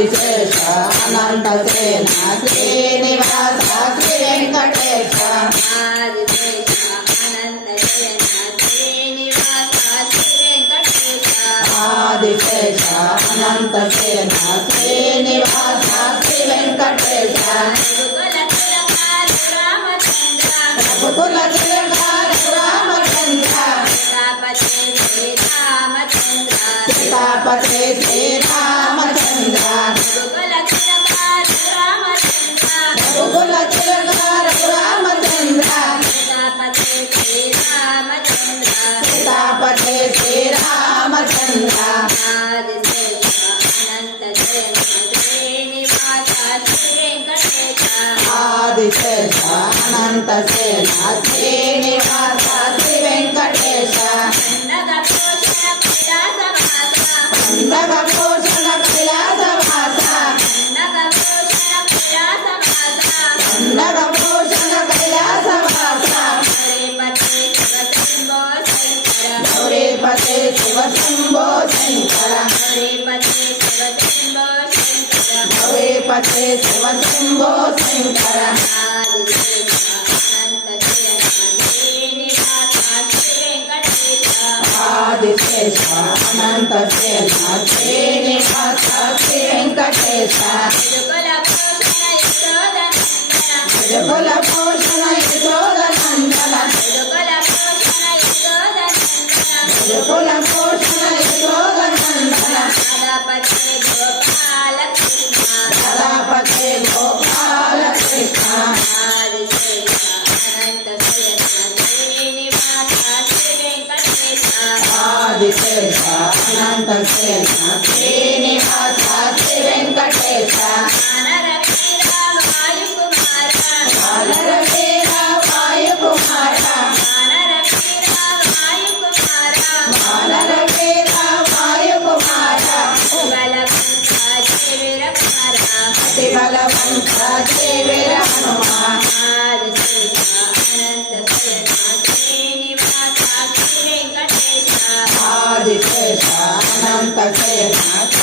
ఆదిశేష అనంత సేన శ్రీనివాస శ్రీ వెంకటేశ. ఆదిశేష అనంత సేన శ్రీనివాస శ్రీ వెంకటేశ. రఘుకుల రామచంద్ర. సీతాపతే ఆదిశేష అనంతశయన శ్రీనివాస శ్రీ వెంకటేశ ఆదిశేష అనంత సేన శ్రీనివాస వెంకటేశ అనంత శ్రీ వెంకటేశ తిరుమల పోషణ యశోదనందన తిరుమల పోషణ యశోదనందన తిరుమల ఆదిశేష అనంత సేన శ్రీనివాస శ్రీ వెంకటేశ అతి బలవంత దేవిర హనుమ ఆదిశేష అనంత సేన శ్రీనివాస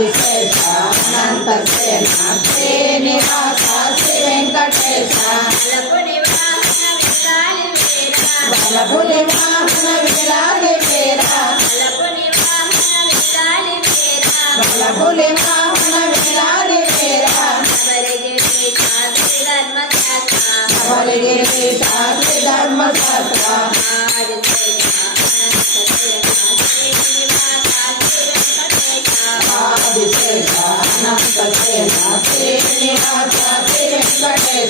ఆదిశేష అనంత సేన శ్రీనివాస శ్రీ వెంకటేశ బలపులి వాహన విలాలి వీర బలపులి వాహన విలాలి వీర అవలిగిరి శాస్త్రి ధర్మశాస్త్ర. ఆదిశేష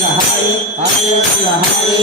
हरे हरे हरे